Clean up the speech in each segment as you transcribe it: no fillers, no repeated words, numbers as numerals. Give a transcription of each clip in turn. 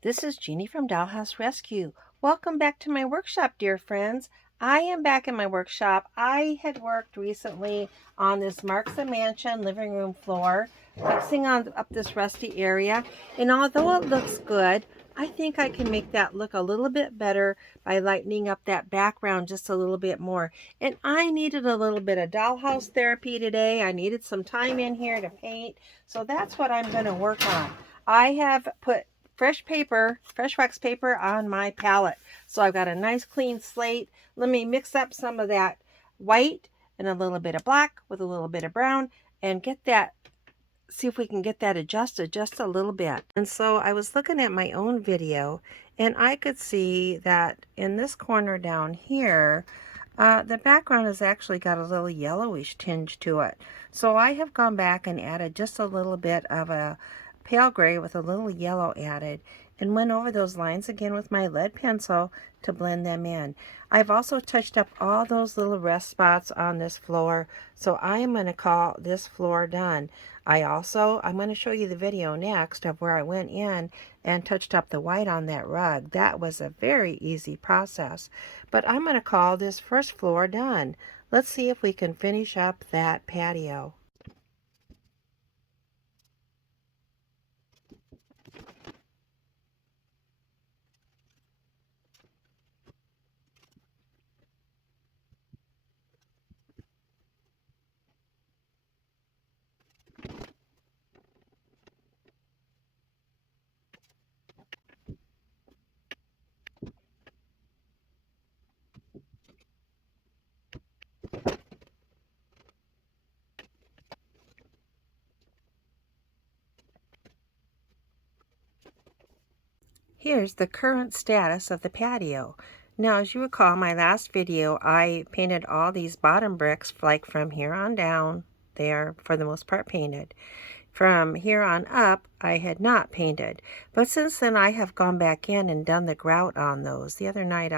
This is Jeannie from Dollhouse Rescue. Welcome back to my workshop, dear friends. I am back in my workshop. I had worked recently on this Marks & Mansion living room floor, fixing on up this rusty area. And although it looks good, I think I can make that look a little bit better by lightening up that background just a little bit more. And I needed a little bit of dollhouse therapy today. I needed some time in here to paint. So that's what I'm going to work on. I have put fresh wax paper on my palette. So I've got a nice clean slate. Let me mix up some of that white and a little bit of black with a little bit of brown and get that, see if we can get that adjusted just a little bit. And so I was looking at my own video and I could see that in this corner down here, the background has actually got a little yellowish tinge to it. So I have gone back and added just a little bit of a pale gray with a little yellow added and went over those lines again with my lead pencil to blend them in. I've also touched up all those little rest spots on this floor, so I am going to call this floor done. I'm going to show you the video next of where I went in and touched up the white on that rug. That was a very easy process, but I'm going to call this first floor done. Let's see if we can finish up that patio. Here's the current status of the patio. Now, as you recall, my last video, I painted all these bottom bricks, like from here on down. They are, for the most part, painted. From here on up, I had not painted. But since then, I have gone back in and done the grout on those. The other night,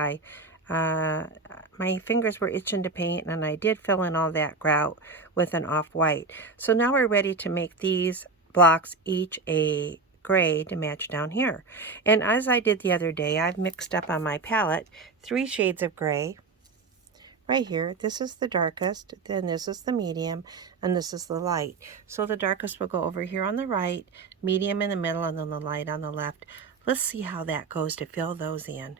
my fingers were itching to paint, and I did fill in all that grout with an off-white. So now we're ready to make these blocks each a gray to match down here. And as I did the other day, I've mixed up on my palette 3 shades of gray. Right here, this is the darkest, then this is the medium, and this is the light. So the darkest will go over here on the right, medium in the middle, and then the light on the left. Let's see how that goes to fill those in.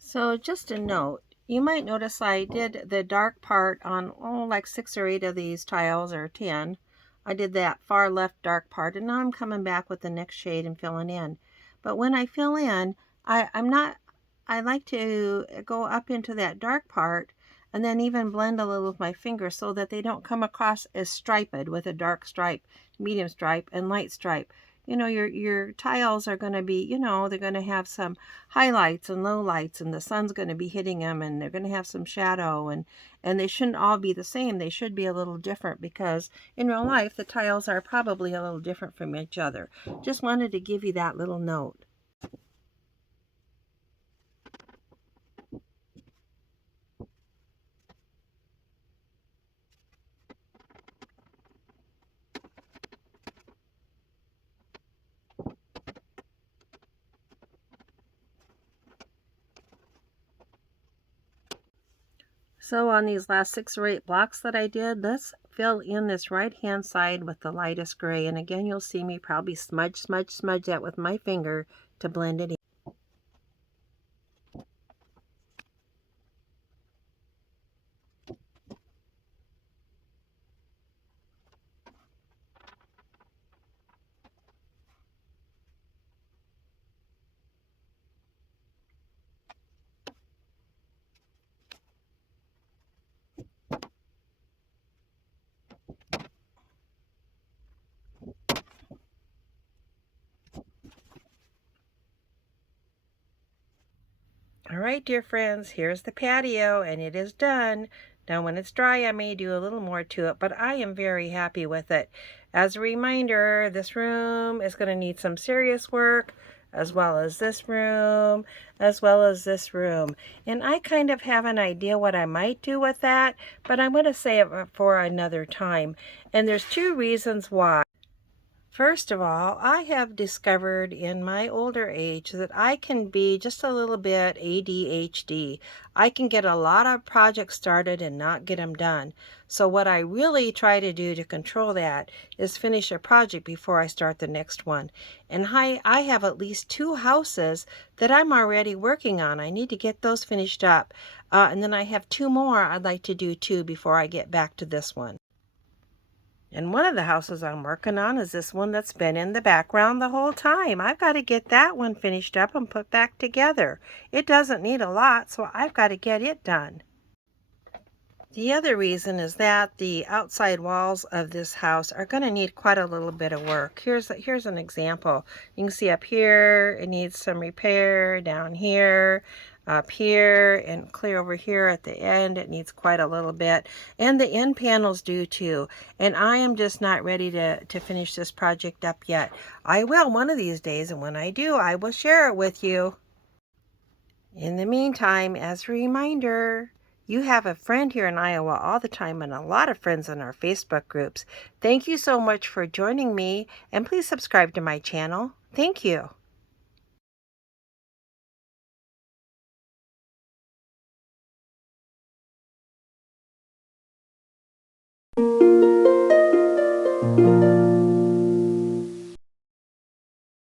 So just a note, you might notice I did the dark part on, like 6 or 8 of these tiles, or 10. I did that far left dark part, and now I'm coming back with the next shade and filling in. But when I fill in, I like to go up into that dark part and then even blend a little with my finger so that they don't come across as striped with a dark stripe, medium stripe, and light stripe. You know, your tiles are going to be, they're going to have some highlights and lowlights, and the sun's going to be hitting them, and they're going to have some shadow, and they shouldn't all be the same. They should be a little different, because in real life the tiles are probably a little different from each other. Just wanted to give you that little note. So on these last 6 or 8 blocks that I did, let's fill in this right hand side with the lightest gray. And again, you'll see me probably smudge that with my finger to blend it in. All right, dear friends, here's the patio, and it is done. Now, when it's dry, I may do a little more to it, but I am very happy with it. As a reminder, this room is going to need some serious work, as well as this room, as well as this room. And I kind of have an idea what I might do with that, but I'm going to save it for another time. And there's two reasons why. First of all, I have discovered in my older age that I can be just a little bit ADHD. I can get a lot of projects started and not get them done. So what I really try to do to control that is finish a project before I start the next one. And I have at least 2 houses that I'm already working on. I need to get those finished up. And then I have 2 more I'd like to do too before I get back to this one. And one of the houses I'm working on is this one that's been in the background the whole time. I've got to get that one finished up and put back together. It doesn't need a lot, so I've got to get it done. The other reason is that the outside walls of this house are going to need quite a little bit of work. Here's an example. You can see up here it needs some repair, down here, up here, and clear over here at the end it needs quite a little bit, and the end panels do too. And I am just not ready to finish this project up yet. I will one of these days, and when I do, I will share it with you. In the meantime, as a reminder, you have a friend here in Iowa all the time and a lot of friends in our Facebook groups. Thank you so much for joining me, and please subscribe to my channel. Thank you.